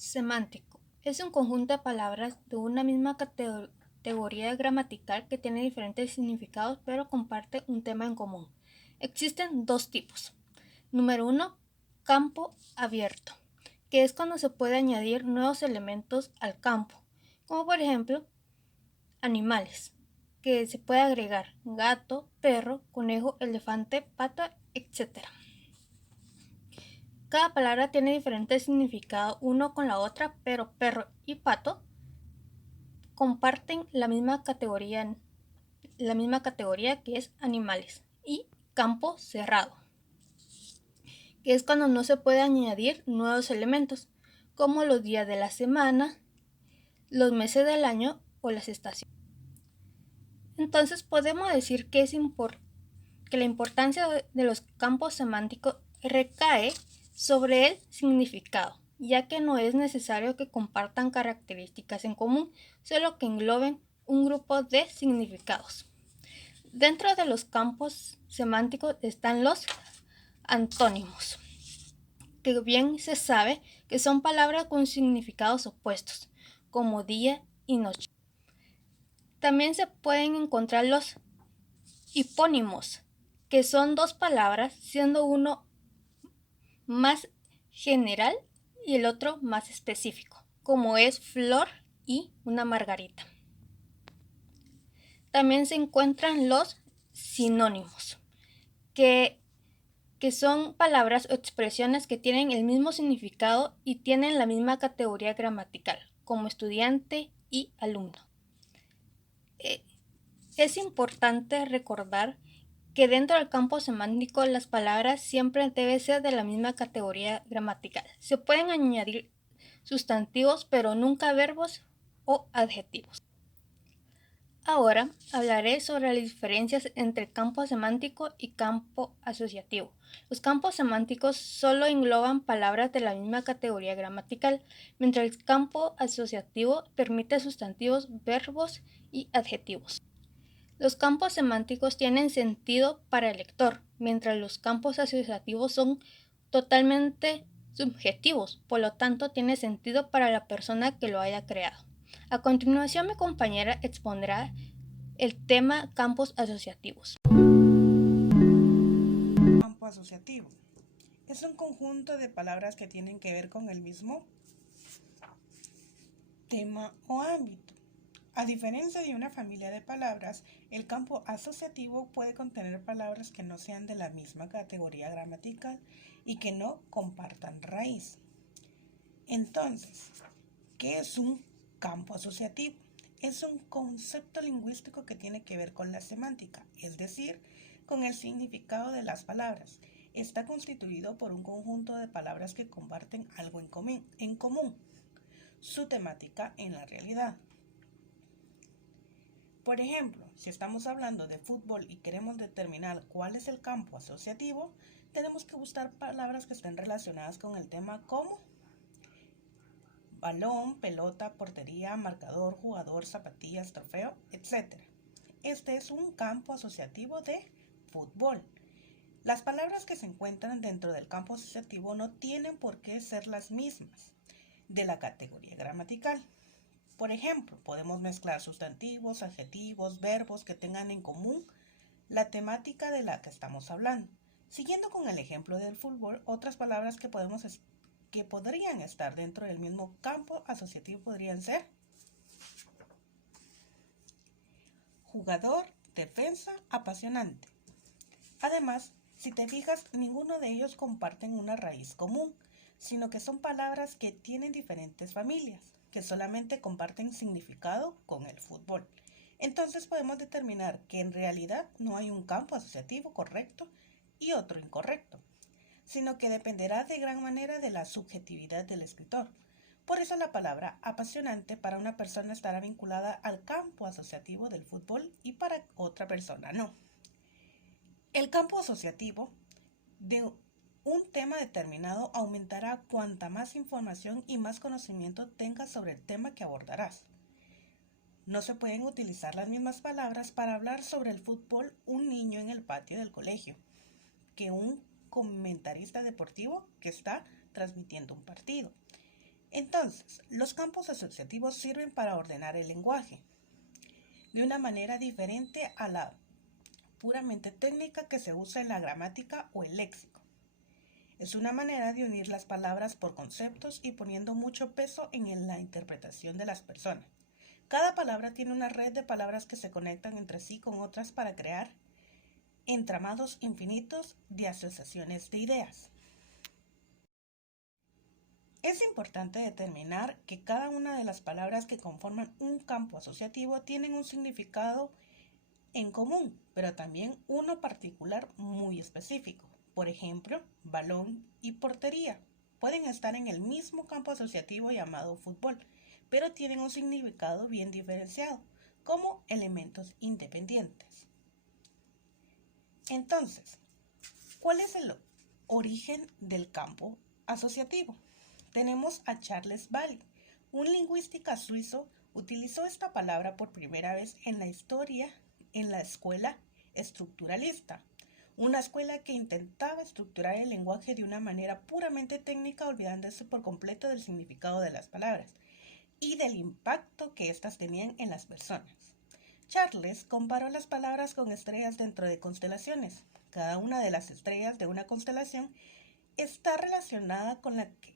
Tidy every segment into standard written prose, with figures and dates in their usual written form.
Semántico. Es un conjunto de palabras de una misma categoría gramatical que tiene diferentes significados pero comparte un tema en común. Existen dos tipos. Número 1. Campo abierto, que es cuando se puede añadir nuevos elementos al campo, como por ejemplo animales, que se puede agregar gato, perro, conejo, elefante, pata, etc. Cada palabra tiene diferente significado uno con la otra, pero perro y pato comparten la misma categoría que es animales. Y campo cerrado, que es cuando no se puede añadir nuevos elementos, como los días de la semana, los meses del año o las estaciones. Entonces podemos decir que la importancia de los campos semánticos recae sobre el significado, ya que no es necesario que compartan características en común, solo que engloben un grupo de significados. Dentro de los campos semánticos están los antónimos, que bien se sabe que son palabras con significados opuestos, como día y noche. También se pueden encontrar los hipónimos, que son dos palabras, siendo uno más general y el otro más específico, como es flor y una margarita. También se encuentran los sinónimos, que, que son palabras o expresiones que tienen el mismo significado y tienen la misma categoría gramatical, como estudiante y alumno. Es importante recordar que dentro del campo semántico las palabras siempre deben ser de la misma categoría gramatical. Se pueden añadir sustantivos, pero nunca verbos o adjetivos. Ahora hablaré sobre las diferencias entre campo semántico y campo asociativo. Los campos semánticos solo engloban palabras de la misma categoría gramatical, mientras el campo asociativo permite sustantivos, verbos y adjetivos. Los campos semánticos tienen sentido para el lector, mientras los campos asociativos son totalmente subjetivos, por lo tanto tiene sentido para la persona que lo haya creado. A continuación mi compañera expondrá el tema campos asociativos. Campo asociativo. Es un conjunto de palabras que tienen que ver con el mismo tema o ámbito. A diferencia de una familia de palabras, el campo asociativo puede contener palabras que no sean de la misma categoría gramatical y que no compartan raíz. Entonces, ¿qué es un campo asociativo? Es un concepto lingüístico que tiene que ver con la semántica, es decir, con el significado de las palabras. Está constituido por un conjunto de palabras que comparten algo en común, su temática en la realidad. Por ejemplo, si estamos hablando de fútbol y queremos determinar cuál es el campo asociativo, tenemos que buscar palabras que estén relacionadas con el tema como balón, pelota, portería, marcador, jugador, zapatillas, trofeo, etc. Este es un campo asociativo de fútbol. Las palabras que se encuentran dentro del campo asociativo no tienen por qué ser las mismas de la categoría gramatical. Por ejemplo, podemos mezclar sustantivos, adjetivos, verbos que tengan en común la temática de la que estamos hablando. Siguiendo con el ejemplo del fútbol, otras palabras que podrían estar dentro del mismo campo asociativo podrían ser jugador, defensa, apasionante. Además, si te fijas, ninguno de ellos comparten una raíz común, sino que son palabras que tienen diferentes familias, que solamente comparten significado con el fútbol. Entonces podemos determinar que en realidad no hay un campo asociativo correcto y otro incorrecto, sino que dependerá de gran manera de la subjetividad del escritor. Por eso la palabra apasionante para una persona estará vinculada al campo asociativo del fútbol y para otra persona no. El campo asociativo de un tema determinado aumentará cuanta más información y más conocimiento tengas sobre el tema que abordarás. No se pueden utilizar las mismas palabras para hablar sobre el fútbol un niño en el patio del colegio que un comentarista deportivo que está transmitiendo un partido. Entonces, los campos asociativos sirven para ordenar el lenguaje de una manera diferente a la puramente técnica que se usa en la gramática o el léxico. Es una manera de unir las palabras por conceptos y poniendo mucho peso en la interpretación de las personas. Cada palabra tiene una red de palabras que se conectan entre sí con otras para crear entramados infinitos de asociaciones de ideas. Es importante determinar que cada una de las palabras que conforman un campo asociativo tienen un significado en común, pero también uno particular muy específico. Por ejemplo, balón y portería pueden estar en el mismo campo asociativo llamado fútbol, pero tienen un significado bien diferenciado, como elementos independientes. Entonces, ¿cuál es el origen del campo asociativo? Tenemos a Charles Bailey, un lingüista suizo, utilizó esta palabra por primera vez en la historia en la escuela estructuralista, una escuela que intentaba estructurar el lenguaje de una manera puramente técnica, olvidándose por completo del significado de las palabras y del impacto que éstas tenían en las personas. Charles comparó las palabras con estrellas dentro de constelaciones. Cada una de las estrellas de una constelación está relacionada con la que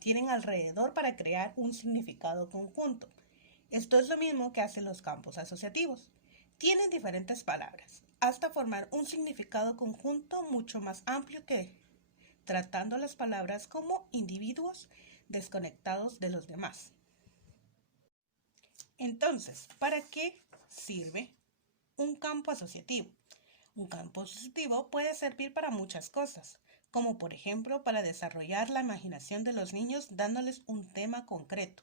tienen alrededor para crear un significado conjunto. Esto es lo mismo que hacen los campos asociativos. Tienen diferentes palabras, hasta formar un significado conjunto mucho más amplio que tratando las palabras como individuos desconectados de los demás. Entonces, ¿para qué sirve un campo asociativo? Un campo asociativo puede servir para muchas cosas, como por ejemplo para desarrollar la imaginación de los niños dándoles un tema concreto,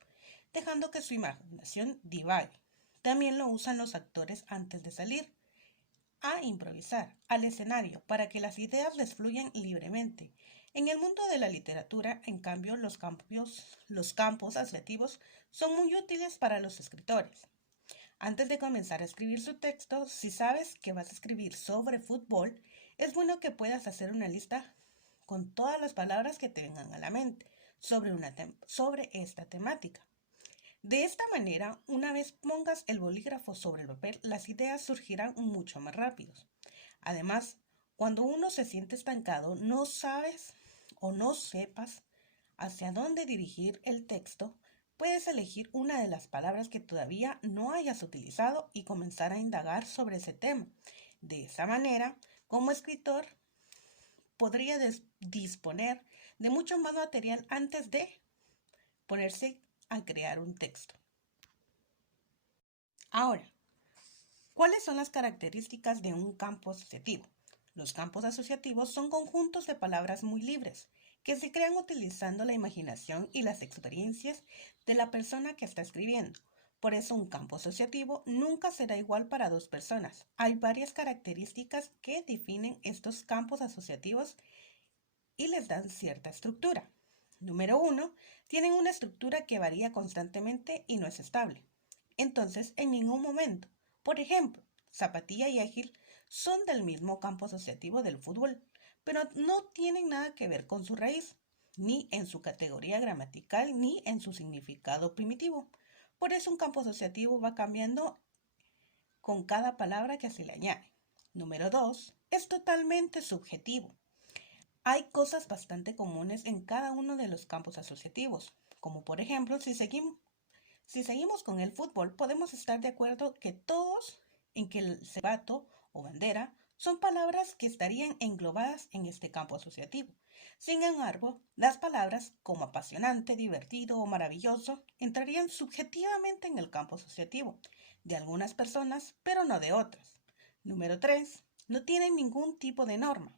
dejando que su imaginación divague. También lo usan los actores antes de salir a improvisar al escenario para que las ideas les fluyan libremente. En el mundo de la literatura, en cambio, los campos asociativos son muy útiles para los escritores. Antes de comenzar a escribir su texto, si sabes que vas a escribir sobre fútbol, es bueno que puedas hacer una lista con todas las palabras que te vengan a la mente sobre esta temática. De esta manera, una vez pongas el bolígrafo sobre el papel, las ideas surgirán mucho más rápido. Además, cuando uno se siente estancado, no sabes o no sepas hacia dónde dirigir el texto, puedes elegir una de las palabras que todavía no hayas utilizado y comenzar a indagar sobre ese tema. De esa manera, como escritor, podría disponer de mucho más material antes de ponerse a crear un texto. Ahora, ¿cuáles son las características de un campo asociativo? Los campos asociativos son conjuntos de palabras muy libres que se crean utilizando la imaginación y las experiencias de la persona que está escribiendo. Por eso un campo asociativo nunca será igual para dos personas. Hay varias características que definen estos campos asociativos y les dan cierta estructura. Número 1. Tienen una estructura que varía constantemente y no es estable. Entonces, en ningún momento. Por ejemplo, zapatilla y ágil son del mismo campo asociativo del fútbol, pero no tienen nada que ver con su raíz, ni en su categoría gramatical, ni en su significado primitivo. Por eso un campo asociativo va cambiando con cada palabra que se le añade. Número 2. Es totalmente subjetivo. Hay cosas bastante comunes en cada uno de los campos asociativos, como por ejemplo, si seguimos con el fútbol, podemos estar de acuerdo que todos en que el silbato o bandera son palabras que estarían englobadas en este campo asociativo. Sin embargo, las palabras como apasionante, divertido o maravilloso entrarían subjetivamente en el campo asociativo de algunas personas, pero no de otras. Número 3. No tienen ningún tipo de norma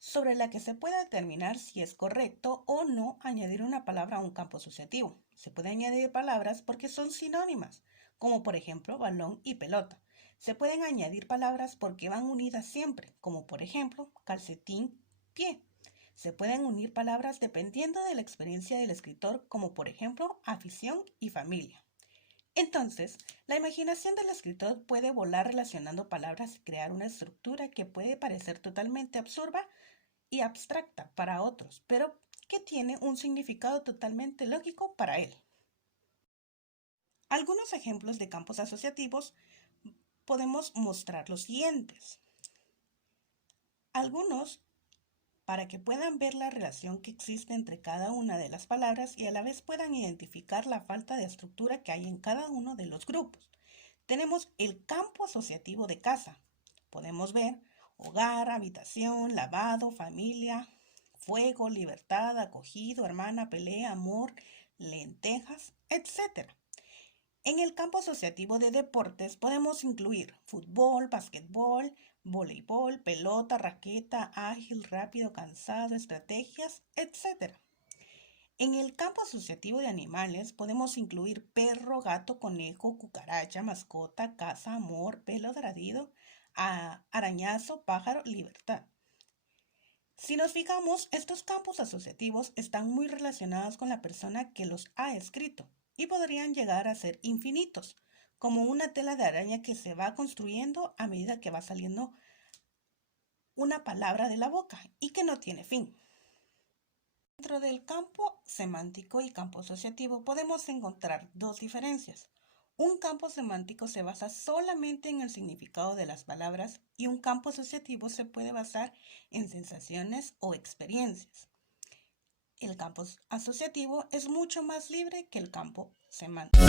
sobre la que se pueda determinar si es correcto o no añadir una palabra a un campo asociativo. Se puede añadir palabras porque son sinónimas, como por ejemplo balón y pelota. Se pueden añadir palabras porque van unidas siempre, como por ejemplo calcetín, pie. Se pueden unir palabras dependiendo de la experiencia del escritor, como por ejemplo afición y familia. Entonces, la imaginación del escritor puede volar relacionando palabras y crear una estructura que puede parecer totalmente absurda y abstracta para otros, pero que tiene un significado totalmente lógico para él. Algunos ejemplos de campos asociativos podemos mostrar los siguientes. Algunos para que puedan ver la relación que existe entre cada una de las palabras y a la vez puedan identificar la falta de estructura que hay en cada uno de los grupos. Tenemos el campo asociativo de casa. Podemos ver hogar, habitación, lavado, familia, fuego, libertad, acogido, hermana, pelea, amor, lentejas, etc. En el campo asociativo de deportes podemos incluir fútbol, basquetbol, voleibol, pelota, raqueta, ágil, rápido, cansado, estrategias, etc. En el campo asociativo de animales podemos incluir perro, gato, conejo, cucaracha, mascota, casa, amor, pelo doradito, arañazo, pájaro, libertad. Si nos fijamos, estos campos asociativos están muy relacionados con la persona que los ha escrito y podrían llegar a ser infinitos, como una tela de araña que se va construyendo a medida que va saliendo una palabra de la boca y que no tiene fin. Dentro del campo semántico y campo asociativo podemos encontrar dos diferencias. Un campo semántico se basa solamente en el significado de las palabras y un campo asociativo se puede basar en sensaciones o experiencias. El campo asociativo es mucho más libre que el campo semántico.